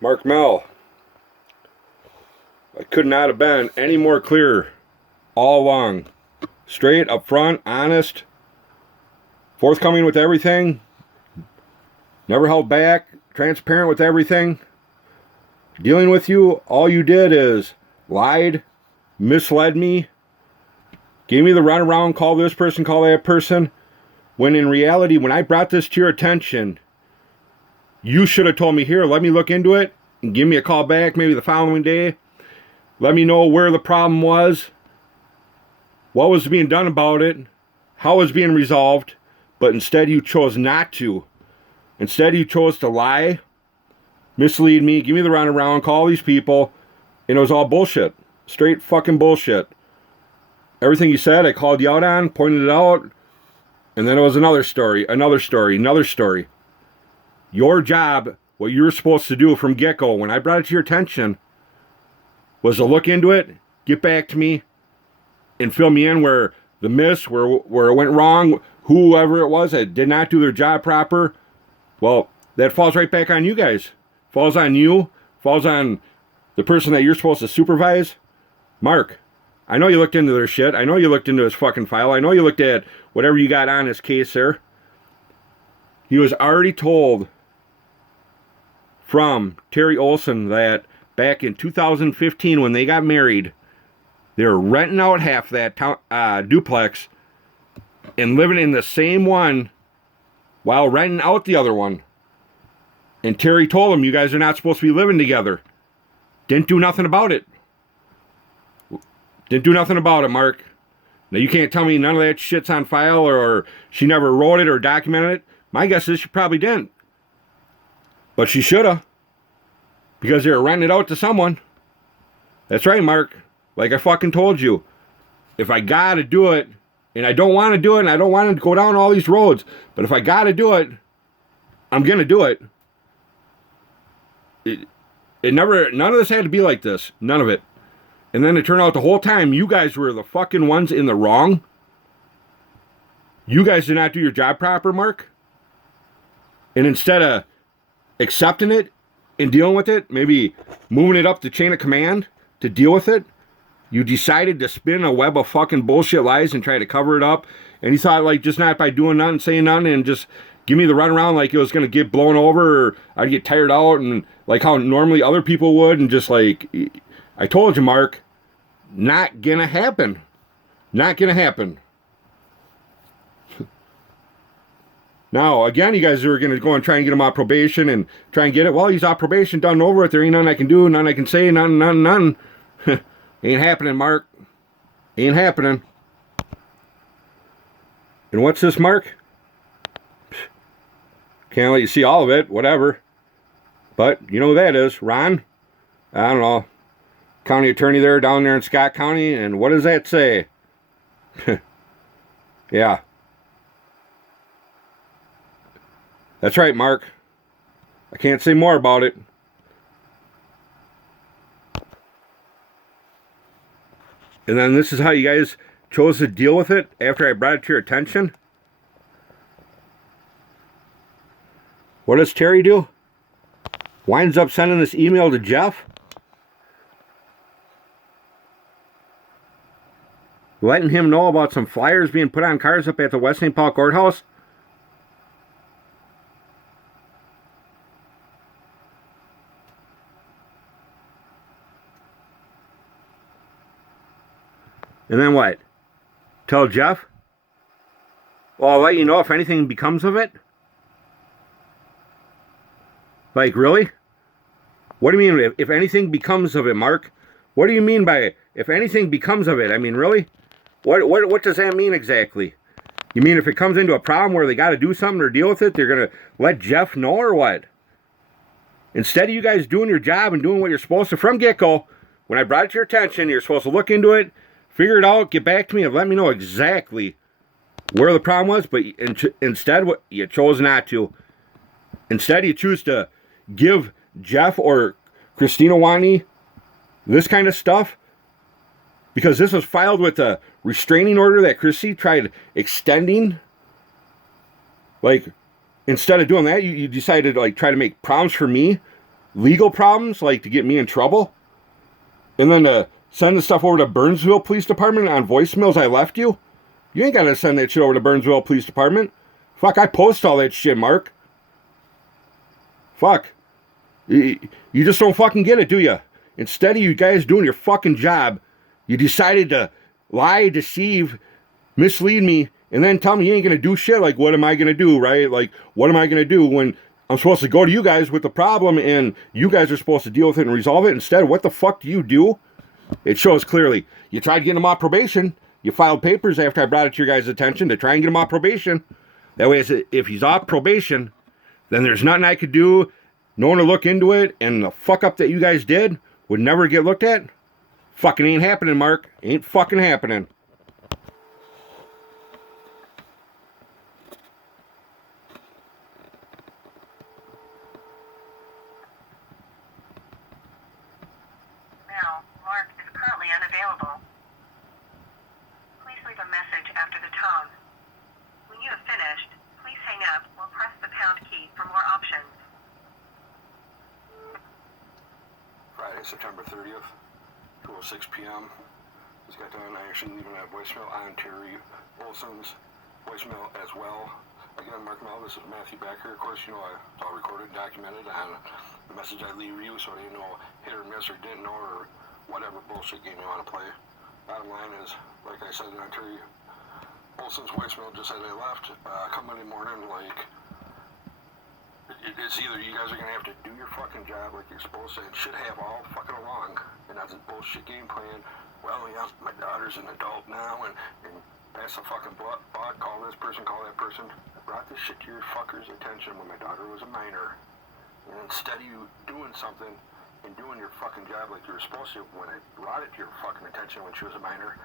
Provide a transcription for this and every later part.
Mark Melh. I could not have been any more clear all along. Straight, upfront, honest, forthcoming with everything, never held back, transparent with everything. Dealing with you, all you did is lied, misled me, gave me the runaround, call this person, call that person, when in reality, when I brought this to your attention, you should have told me, here, let me look into it, and give me a call back maybe the following day. Let me know where the problem was, what was being done about it, how it was being resolved, but instead you chose not to. Instead you chose to lie, mislead me, give me the runaround, call these people, and it was all bullshit. Straight fucking bullshit. Everything you said, I called you out on, pointed it out, and then it was another story, another story, another story. Your job, what you were supposed to do from get-go, when I brought it to your attention, was to look into it, get back to me, and fill me in where the miss, where it went wrong, whoever it was that did not do their job proper. Well, that falls right back on you guys. Falls on you, falls on the person that you're supposed to supervise. Mark, I know you looked into their shit. I know you looked into his fucking file. I know you looked at whatever you got on his case there. He was already told from Terry Olson that back in 2015 when they got married, they were renting out half that duplex and living in the same one while renting out the other one. And Terry told him, you guys are not supposed to be living together. Didn't do nothing about it. Didn't do nothing about it, Mark. Now you can't tell me none of that shit's on file or she never wrote it or documented it. My guess is she probably didn't. But she should have. Because they were renting it out to someone. That's right, Mark. Like I fucking told you. If I gotta do it, and I don't want to do it, and I don't want to go down all these roads, but if I gotta do it, I'm gonna do it. None of this had to be like this. None of it. And then it turned out the whole time you guys were the fucking ones in the wrong. You guys did not do your job proper, Mark. And instead of accepting it and dealing with it, maybe moving it up the chain of command to deal with it, you decided to spin a web of fucking bullshit lies and try to cover it up. And you thought, like, just not by doing nothing, saying nothing, and just give me the runaround like it was going to get blown over or I'd get tired out and like how normally other people would. And just like, I told you, Mark, not going to happen. Not going to happen. Now, again, you guys are going to go and try and get him off probation and try and get it. Well, he's off probation, done over it. There ain't nothing I can do, nothing I can say, none. Ain't happening, Mark. Ain't happening. And what's this, Mark? Can't let you see all of it, whatever. But you know who that is, Ron. I don't know. County attorney there, down there in Scott County. And what does that say? Yeah. That's right, Mark. I can't say more about it. And then this is how you guys chose to deal with it after I brought it to your attention. What does Terry do? Winds up sending this email to Jeff, letting him know about some flyers being put on cars up at the West St. Paul Courthouse. And then what? Tell Jeff? Well, I'll let you know if anything becomes of it. Like, really? What do you mean, if anything becomes of it, Mark? What do you mean by, if anything becomes of it? I mean, really? What does that mean exactly? You mean if it comes into a problem where they got to do something or deal with it, they're going to let Jeff know or what? Instead of you guys doing your job and doing what you're supposed to from get-go, when I brought it to your attention, you're supposed to look into it, figure it out, get back to me, and let me know exactly where the problem was, but instead, you chose not to. Instead, you choose to give Jeff or Christina Wani this kind of stuff because this was filed with a restraining order that Chrissy tried extending. Like, instead of doing that, you decided to like try to make problems for me legal problems, like to get me in trouble, and then to send the stuff over to Burnsville Police Department on voicemails I left you? You ain't got to send that shit over to Burnsville Police Department. Fuck, I post all that shit, Mark. Fuck. You just don't fucking get it, do you? Instead of you guys doing your fucking job, you decided to lie, deceive, mislead me, and then tell me you ain't gonna do shit. Like, what am I gonna do, right? Like, what am I gonna do when I'm supposed to go to you guys with the problem and you guys are supposed to deal with it and resolve it? Instead, what the fuck do you do? It shows clearly. You tried getting him off probation. You filed papers after I brought it to your guys' attention to try and get him off probation. That way, if he's off probation, then there's nothing I could do. No one to look into it, and the fuck up that you guys did would never get looked at. Fucking ain't happening, Mark. Ain't fucking happening. Now, Mark is currently unavailable. Please leave a message after the tone. When you have finished, please hang up or press the pound key for more options. Friday, September 30th, 2:06 p.m. Just got done actually leaving a voicemail on Terry Olson's voicemail as well. Again, Mark Mel, this is Matthew Becker. Of course, you know, it's all recorded and documented on the message I leave you, so I didn't know hit or miss or didn't know or whatever bullshit game you want to play. Bottom line is, like I said on Terry Olson's voicemail just as I left, come Monday morning, like, it's either you guys are going to have to do your fucking job like you're supposed to and should have all fucking along, and that's a bullshit game plan. Well, yeah, my daughter's an adult now, and pass the fucking butt, call this person, call that person. I brought this shit to your fuckers' attention when my daughter was a minor. And instead of you doing something and doing your fucking job like you were supposed to, when I brought it to your fucking attention when she was a minor,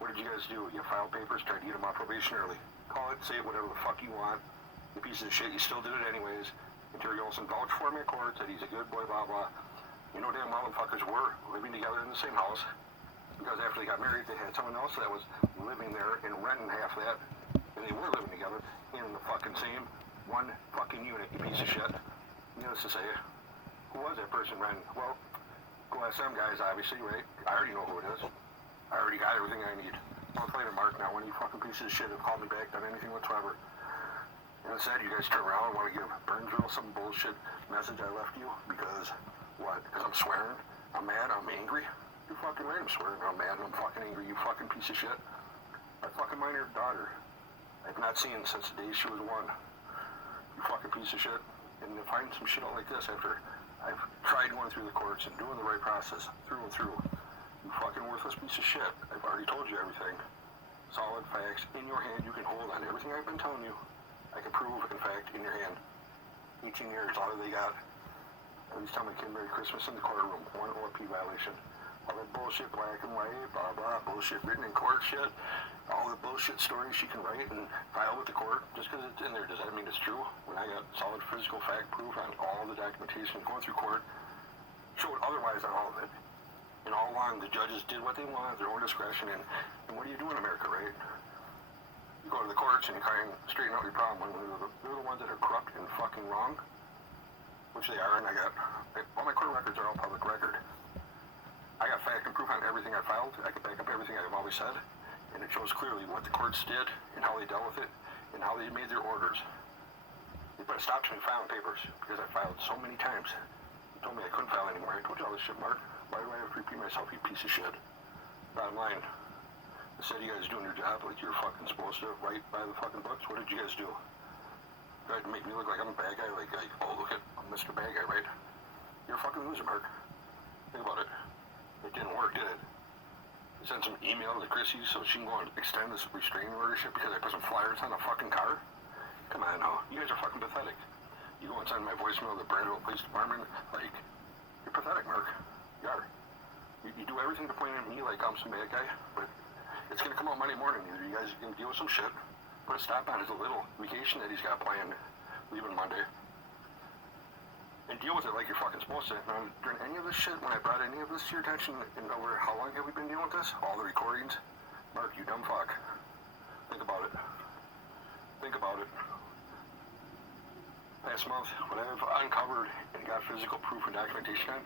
what did you guys do? You filed papers, tried to get them off probation early. Call it, say it, whatever the fuck you want. You piece of shit, you still did it anyways. And Terry Olson vouched for me in court, said he's a good boy, blah, blah. You know damn well the fuckers were living together in the same house. Because after they got married, they had someone else that was living there and renting half that. And they were living together in the fucking same one fucking unit, you piece of shit. Needless to say, who was that person renting? Well, go ask them guys, obviously, right? I already know who it is. I already got everything I need. Month later, Mark, now one of you fucking pieces of shit have called me back, done anything whatsoever. And instead, you guys turn around and want to give Burnsville some bullshit message I left you because, what? Because I'm swearing? I'm mad? I'm angry? You're fucking right, I'm swearing. I'm mad and I'm fucking angry, you fucking piece of shit. My fucking minor daughter, I've not seen since the day she was 1. You fucking piece of shit. And to find some shit out like this after I've tried going through the courts and doing the right process through and through. You fucking worthless piece of shit. I've already told you everything. Solid facts in your hand you can hold on everything I've been telling you. I can prove, in fact, in your hand. 18 years, all that they got. At least tell my kid Merry Christmas in the courtroom. 1 OP violation. All that bullshit, black and white, blah, blah, bullshit written in court shit. All the bullshit stories she can write and file with the court. Just because it's in there, does that mean it's true? When I got solid physical fact proof on all the documentation going through court, showed otherwise on all of it. And all along, the judges did what they wanted, their own discretion. And what do you do in America, right? You go to the courts and you try and straighten out your problem when they're the ones that are corrupt and fucking wrong, which they are, and all my court records are all public record. I got fact and proof on everything I filed. I can back up everything I've always said, and it shows clearly what the courts did and how they dealt with it and how they made their orders. They put a stop to me filing papers because I filed so many times. They told me I couldn't file anymore. I told you all this shit, Mark. Why do I have to repeat myself, you piece of shit? Bottom line. Instead of you guys doing your job like you're fucking supposed to, right by the fucking books, what did you guys do? Tried to make me look like I'm a bad guy, like, oh, look at, I'm Mr. Bad Guy, right? You're a fucking loser, Mark. Think about it. It didn't work, did it? You sent some email to Chrissy so she can go and extend this restraining order shit because I put some flyers on the fucking car? Come on now. You guys are fucking pathetic. You go and send my voicemail to the Brandon Police Department, like, you're pathetic, Mark. You are. You do everything to point at me like I'm some bad guy, but it's going to come out Monday morning. Either you guys are going to deal with some shit, put a stop on his little vacation that he's got planned, leaving Monday, and deal with it like you're fucking supposed to. Now, during any of this shit, when I brought any of this to your attention, and over how long have we been dealing with this? All the recordings? Mark, you dumb fuck. Think about it. Think about it. last month, when I've uncovered and got physical proof and documentation on,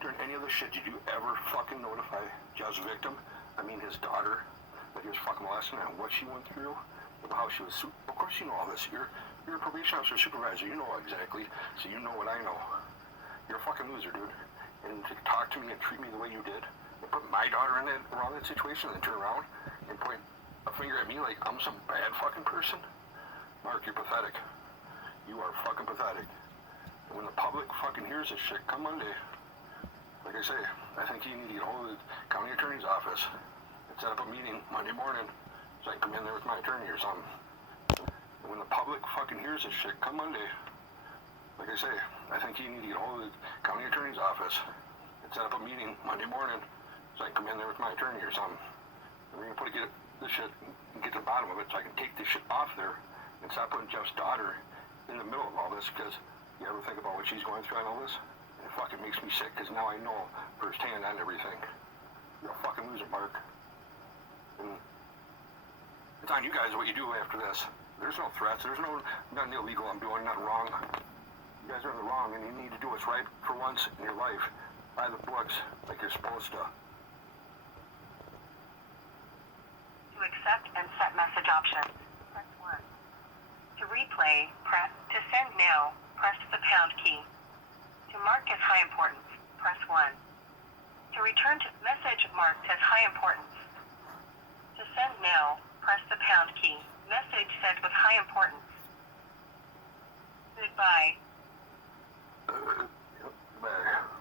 during any of this shit, did you ever fucking notify Jeff's victim? I mean his daughter, that he was fucking molesting and what she went through, how she was. Of course you know all this. You're a probation officer, supervisor. You know exactly. So you know what I know. You're a fucking loser, dude. And to talk to me and treat me the way you did, and put my daughter in that around that situation, and turn around and point a finger at me like I'm some bad fucking person. Mark, you're pathetic. You are fucking pathetic. And when the public fucking hears this shit, come Monday, like I say, I think you need to get hold of the county attorney's office and set up a meeting Monday morning so I can come in there with my attorney or something. And when the public fucking hears this shit, come Monday, like I say, I think you need to get hold of the county attorney's office and set up a meeting Monday morning so I can come in there with my attorney or something. And we're gonna get this shit and get to the bottom of it so I can take this shit off there and stop putting Jeff's daughter in the middle of all this, because you ever think about what she's going through on all this? And it fucking makes me sick, because now I know firsthand on everything. You're a fucking loser, Mark. And it's on you guys what you do after this. There's no threats. There's nothing illegal I'm doing, nothing wrong. You guys are in the wrong, and you need to do what's right for once in your life. By the books, like you're supposed to. To accept and set message options, press 1. To replay, press. To send now, press the pound key. To mark as high importance, press 1. To return to message marked as high importance. To send now, press the pound key. Message sent with high importance. Goodbye. Bye.